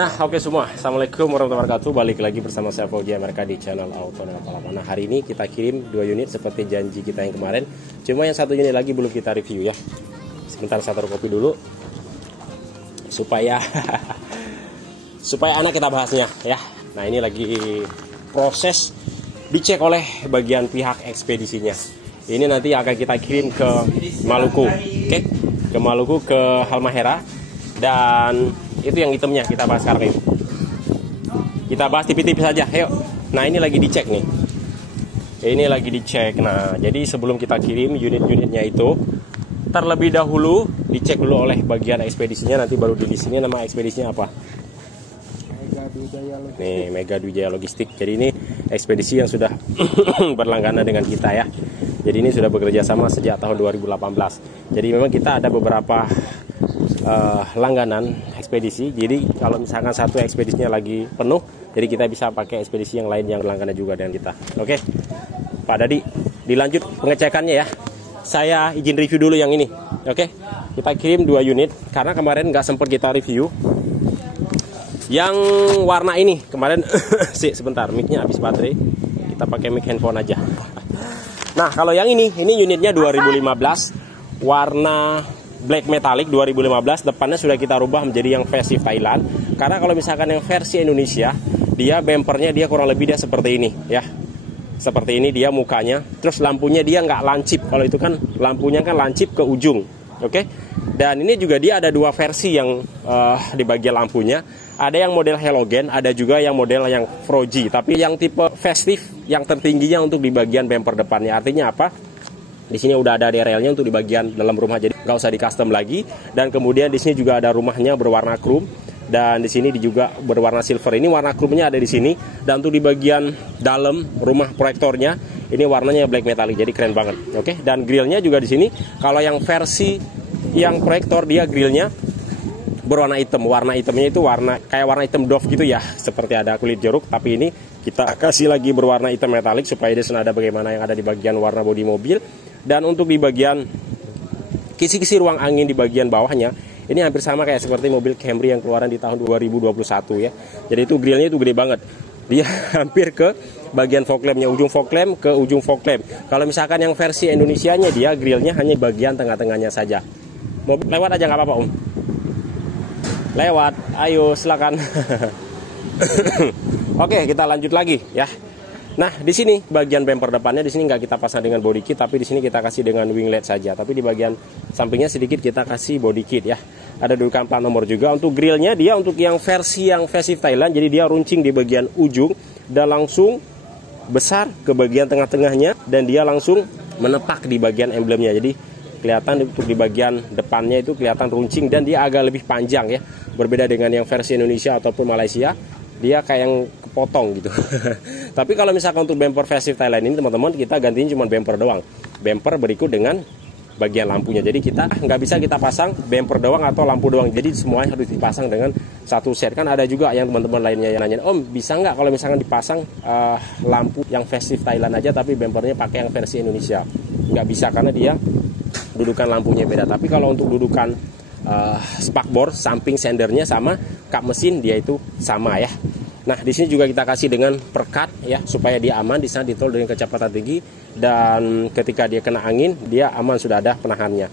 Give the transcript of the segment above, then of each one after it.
Nah, oke semua. Assalamualaikum warahmatullahi wabarakatuh. Balik lagi bersama saya Fogi Amerika di channel Auto dan Palapan. Nah, hari ini kita kirim 2 unit seperti janji kita yang kemarin. Cuma yang 1 unit lagi belum kita review ya. Sebentar saya taruh kopi dulu. Supaya anak kita bahasnya ya. Nah, ini lagi proses dicek oleh bagian pihak ekspedisinya. Ini nanti akan kita kirim ke Maluku. Oke? Ke Maluku, ke Halmahera. Dan itu yang hitamnya kita bahas sekarang ini. Kita bahas tipis-tipis saja, yuk. Nah, ini lagi dicek nih. Ini lagi dicek. Nah, jadi sebelum kita kirim unit-unitnya itu, terlebih dahulu dicek dulu oleh bagian ekspedisinya. Nanti baru di sini nama ekspedisinya apa? Nih, Mega Dwijaya Logistik. Jadi ini ekspedisi yang sudah berlangganan dengan kita ya. Jadi ini sudah bekerja sama sejak tahun 2018. Jadi memang kita ada beberapa langganan ekspedisi. Jadi kalau misalkan satu ekspedisinya lagi penuh, jadi kita bisa pakai ekspedisi yang lain yang berlangganan juga dengan kita. Oke, Pak Dadi, dilanjut pengecekannya ya. Saya izin review dulu yang ini. Oke, kita kirim 2 unit karena kemarin nggak sempat kita review. Yang warna ini kemarin sebentar, mic-nya habis baterai. Kita pakai mic handphone aja. Nah, kalau yang ini unitnya 2015, warna black metallic 2015, depannya sudah kita rubah menjadi yang versi Thailand. Karena kalau misalkan yang versi Indonesia, dia bempernya dia kurang lebih dia seperti ini ya. Seperti ini dia mukanya. Terus lampunya dia nggak lancip. Kalau itu kan lampunya kan lancip ke ujung. Oke. Dan ini juga dia ada 2 versi yang di bagian lampunya. Ada yang model halogen, ada juga yang model yang Froji. Tapi yang tipe festive, yang tertingginya untuk di bagian bemper depannya. Artinya apa? Di sini udah ada DRL-nya untuk di bagian dalam rumah, jadi nggak usah di custom lagi. Dan kemudian di sini juga ada rumahnya berwarna chrome, dan di sini juga berwarna silver. Ini warna chrome-nya ada di sini. Dan untuk di bagian dalam rumah proyektornya ini warnanya black metallic, jadi keren banget. Oke, dan grillnya juga di sini. Kalau yang versi yang proyektor dia grillnya berwarna hitam. Warna hitamnya itu warna kayak warna hitam Dove gitu ya, seperti ada kulit jeruk. Tapi ini kita kasih lagi berwarna hitam metalik supaya dia senada bagaimana yang ada di bagian warna bodi mobil. Dan untuk di bagian kisi-kisi ruang angin di bagian bawahnya, ini hampir sama kayak seperti mobil Camry yang keluaran di tahun 2021 ya. Jadi itu grillnya itu gede banget. Dia hampir ke bagian fog lampnya, ujung fog lamp ke ujung fog lamp. Kalau misalkan yang versi Indonesianya, dia grillnya hanya bagian tengah-tengahnya saja. Mobil lewat aja nggak apa-apa Om. Lewat, ayo silakan. Oke, kita lanjut lagi ya. Nah, di sini bagian bumper depannya di sini nggak kita pasang dengan body kit, tapi di sini kita kasih dengan winglet saja. Tapi di bagian sampingnya sedikit kita kasih body kit ya. Ada dudukan plat nomor juga. Untuk grillnya dia untuk yang versi yang versi Thailand, jadi dia runcing di bagian ujung dan langsung besar ke bagian tengah-tengahnya, dan dia langsung menepak di bagian emblemnya. Jadi kelihatan untuk di bagian depannya itu kelihatan runcing dan dia agak lebih panjang ya. Berbeda dengan yang versi Indonesia ataupun Malaysia, dia kayak yang kepotong gitu. Tapi kalau misalkan untuk bumper versi Thailand ini teman-teman, kita gantinya cuma bumper doang. Bumper berikut dengan bagian lampunya. Jadi kita nggak bisa kita pasang bumper doang atau lampu doang. Jadi semuanya harus dipasang dengan satu set. Kan ada juga yang teman-teman lainnya yang nanya, Om bisa nggak kalau misalkan dipasang lampu yang versi Thailand aja tapi bumpernya pakai yang versi Indonesia? Nggak bisa karena dia dudukan lampunya beda. Tapi kalau untuk dudukan spakbor, samping sendernya sama, kap mesin dia itu sama ya. Nah, di sini juga kita kasih dengan perkat ya supaya dia aman di sana ditol dengan kecepatan tinggi, dan ketika dia kena angin dia aman, sudah ada penahannya.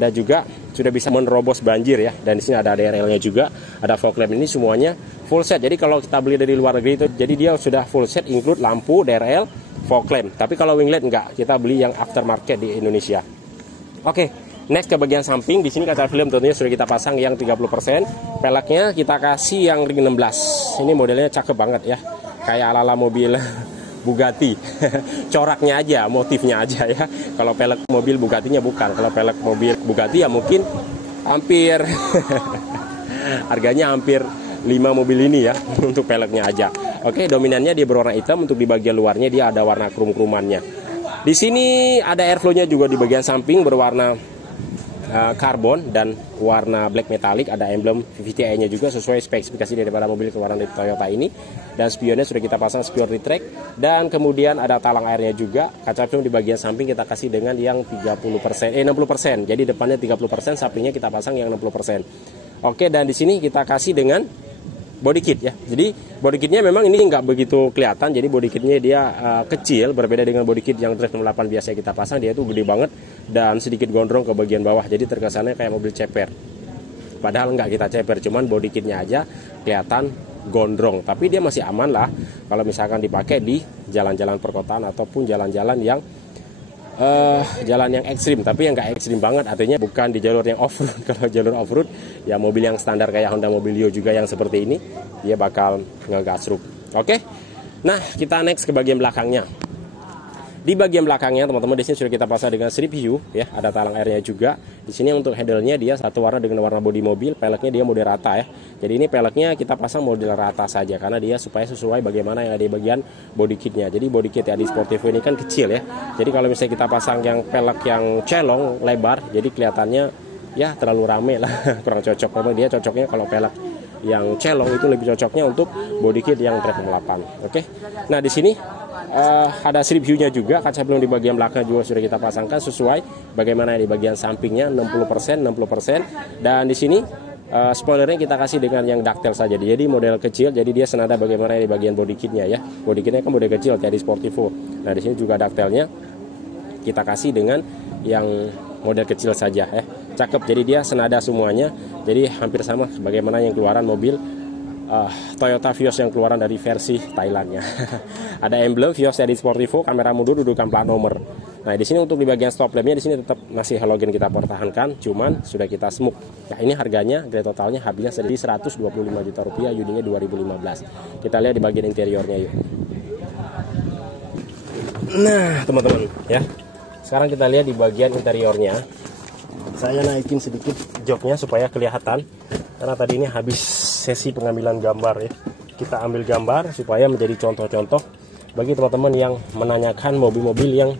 Dan juga sudah bisa menerobos banjir ya. Dan di sini ada DRL-nya juga, ada fog lamp, ini semuanya full set. Jadi kalau kita beli dari luar negeri itu, jadi dia sudah full set include lampu, DRL, fog lamp. Tapi kalau winglet enggak, kita beli yang aftermarket di Indonesia. Oke. Next ke bagian samping, di sini kaca film tentunya sudah kita pasang yang 30%. Peleknya kita kasih yang ring 16. Ini modelnya cakep banget ya. Kayak ala-ala mobil Bugatti. Coraknya aja, motifnya aja ya. Kalau pelek mobil Bugatti-nya bukan. Kalau pelek mobil Bugatti ya mungkin hampir harganya hampir 5 mobil ini ya untuk peleknya aja. Oke, dominannya dia berwarna hitam, untuk di bagian luarnya dia ada warna krum-krumannya. Di sini ada airflow-nya juga di bagian samping berwarna karbon dan warna black metallic, ada emblem VVT-nya juga sesuai spesifikasi daripada mobil keluaran dari Toyota ini. Dan spionnya sudah kita pasang spion retract, dan kemudian ada talang airnya juga. Kaca film di bagian samping kita kasih dengan yang 60%, jadi depannya 30%, sampingnya kita pasang yang 60%. Oke, dan di sini kita kasih dengan body kit ya. Jadi body kitnya memang ini nggak begitu kelihatan. Jadi body kitnya dia kecil, berbeda dengan body kit yang Drive 68 biasa kita pasang. Dia itu gede banget dan sedikit gondrong ke bagian bawah. Jadi terkesannya kayak mobil ceper. Padahal nggak kita ceper, cuman body kitnya aja kelihatan gondrong. Tapi dia masih aman lah kalau misalkan dipakai di jalan-jalan perkotaan ataupun jalan-jalan yang ekstrim, tapi yang nggak ekstrim banget, artinya bukan di jalur yang off-road. Kalau jalur off-road ya mobil yang standar kayak Honda Mobilio juga yang seperti ini, dia bakal ngegasruk. Oke, nah kita next ke bagian belakangnya. Di bagian belakangnya teman-teman, di sini sudah kita pasang dengan strip view ya, ada talang airnya juga. Di sini untuk handle-nya dia satu warna dengan warna bodi mobil, peleknya dia model rata ya. Jadi ini peleknya kita pasang model rata saja karena dia supaya sesuai bagaimana yang ada di bagian body kitnya. Jadi body kit ya di Sportivo ini kan kecil ya. Jadi kalau misalnya kita pasang yang pelek yang celong lebar, jadi kelihatannya ya terlalu rame lah, kurang cocok. Memang dia cocoknya kalau pelek yang celong itu lebih cocoknya untuk body kit yang Drive 68. Oke. Nah, di sini ada strip view-nya juga, kaca film di bagian belakang juga sudah kita pasangkan sesuai bagaimana di bagian sampingnya 60%, dan di sini spoilernya kita kasih dengan yang ductile saja. Jadi model kecil, jadi dia senada bagaimana di bagian body kitnya ya. Body kitnya kan model kecil jadi Sportivo. Nah, di sini juga ductile-nya kita kasih dengan yang model kecil saja ya. Cakep, jadi dia senada semuanya. Jadi hampir sama bagaimana yang keluaran mobil Toyota Vios yang keluaran dari versi Thailandnya. Ada emblem Vios dari Sportivo, kamera mundur, dudukan plat nomor. Nah, di sini untuk di bagian stop lampnya di sini tetap masih halogen kita pertahankan, cuman sudah kita smoke. Nah, ini harganya grand totalnya habisnya sedih 125 juta rupiah, unitnya 2015. Kita lihat di bagian interiornya yuk. Nah, teman-teman ya. Sekarang kita lihat di bagian interiornya. Saya naikin sedikit joknya supaya kelihatan. Karena tadi ini habis sesi pengambilan gambar ya. Kita ambil gambar supaya menjadi contoh-contoh bagi teman-teman yang menanyakan mobil-mobil yang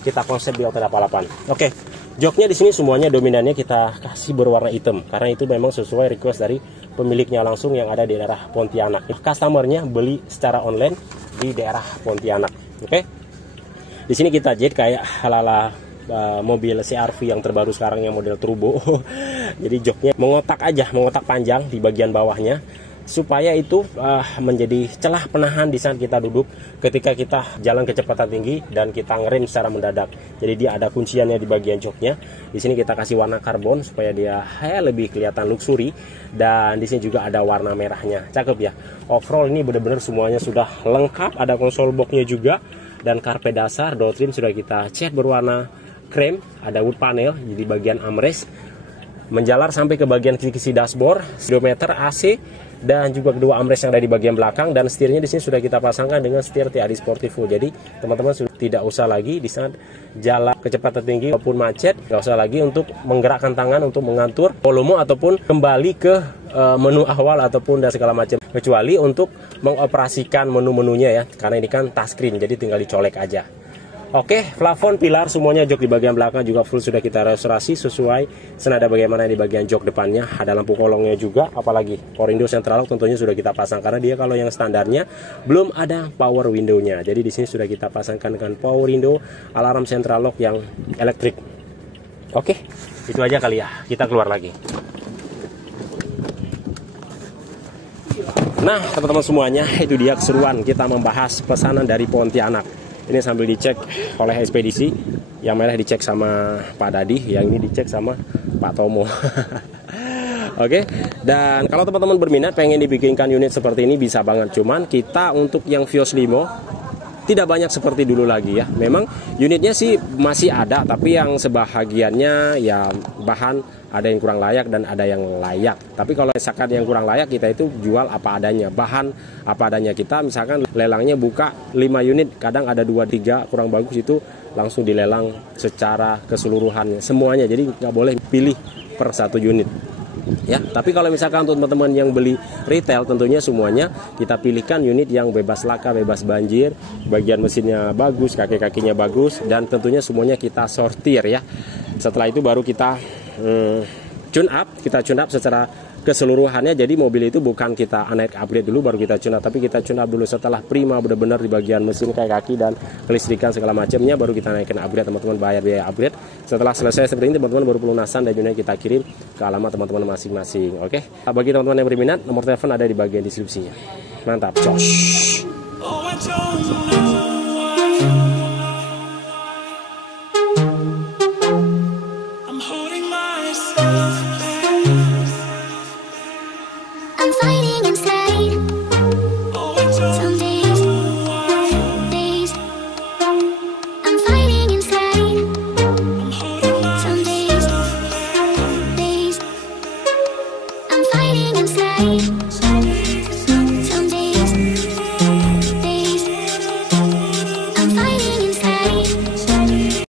kita konsep di Okta88. Oke, joknya di sini semuanya dominannya kita kasih berwarna hitam karena itu memang sesuai request dari pemiliknya langsung yang ada di daerah Pontianak. Customernya beli secara online di daerah Pontianak. Oke. Di sini kita jet kayak halala mobil CR-V yang terbaru sekarang yang model turbo. Jadi joknya mengotak panjang di bagian bawahnya supaya itu menjadi celah penahan di saat kita duduk ketika kita jalan kecepatan tinggi dan kita ngerem secara mendadak. Jadi dia ada kunciannya di bagian joknya. Di sini kita kasih warna karbon supaya dia lebih kelihatan luxury, dan di sini juga ada warna merahnya. Cakep ya. Overall ini benar-benar semuanya sudah lengkap. Ada konsol boxnya juga dan karpet dasar door trim sudah kita cat berwarna krem, ada wood panel di bagian armrest, menjalar sampai ke bagian kisi dashboard, speedometer, AC, dan juga kedua armrest yang ada di bagian belakang, dan setirnya di sini sudah kita pasangkan dengan setir TAD Sportivo. Jadi teman-teman sudah tidak usah lagi di saat jalan kecepatan tinggi maupun macet, nggak usah lagi untuk menggerakkan tangan untuk mengatur volume ataupun kembali ke menu awal ataupun dan segala macam, kecuali untuk mengoperasikan menu-menunya ya, karena ini kan touchscreen, jadi tinggal dicolek aja. Oke, plafon, pilar, semuanya jok di bagian belakang juga full sudah kita restorasi sesuai senada bagaimana di bagian jok depannya. Ada lampu kolongnya juga, apalagi power window central lock tentunya sudah kita pasang karena dia kalau yang standarnya belum ada power window-nya. Jadi di sini sudah kita pasangkan dengan power window, alarm central lock yang elektrik. Oke, itu aja kali ya. Kita keluar lagi. Nah, teman-teman semuanya, itu dia keseruan kita membahas pesanan dari Pontianak. Ini sambil dicek oleh ekspedisi. Yang merah dicek sama Pak Dadi, yang ini dicek sama Pak Tomo. Oke, dan kalau teman-teman berminat pengen dibikinkan unit seperti ini bisa banget. Cuman kita untuk yang Vios Limo tidak banyak seperti dulu lagi ya. Memang unitnya sih masih ada, tapi yang sebahagiannya ya bahan ada yang kurang layak dan ada yang layak. Tapi kalau misalkan yang kurang layak, kita itu jual apa adanya, bahan apa adanya. Kita misalkan lelangnya buka 5 unit, kadang ada 2-3 kurang bagus, itu langsung dilelang secara keseluruhannya semuanya. Jadi nggak boleh pilih per satu unit ya. Tapi kalau misalkan untuk teman-teman yang beli retail, tentunya semuanya kita pilihkan unit yang bebas laka, bebas banjir, bagian mesinnya bagus, kaki-kakinya bagus, dan tentunya semuanya kita sortir ya. Setelah itu baru kita tune up, secara keseluruhannya. Jadi mobil itu bukan kita naik upgrade dulu baru kita tune up, tapi kita tune up dulu setelah prima benar-benar di bagian mesin, kayak kaki dan kelistrikan segala macamnya, baru kita naikin upgrade. Teman-teman bayar biaya upgrade. Setelah selesai seperti ini, teman-teman baru pelunasan dan unit kita kirim ke alamat teman-teman masing-masing. Oke, bagi teman-teman yang berminat, nomor telepon ada di bagian deskripsinya. Mantap, cos.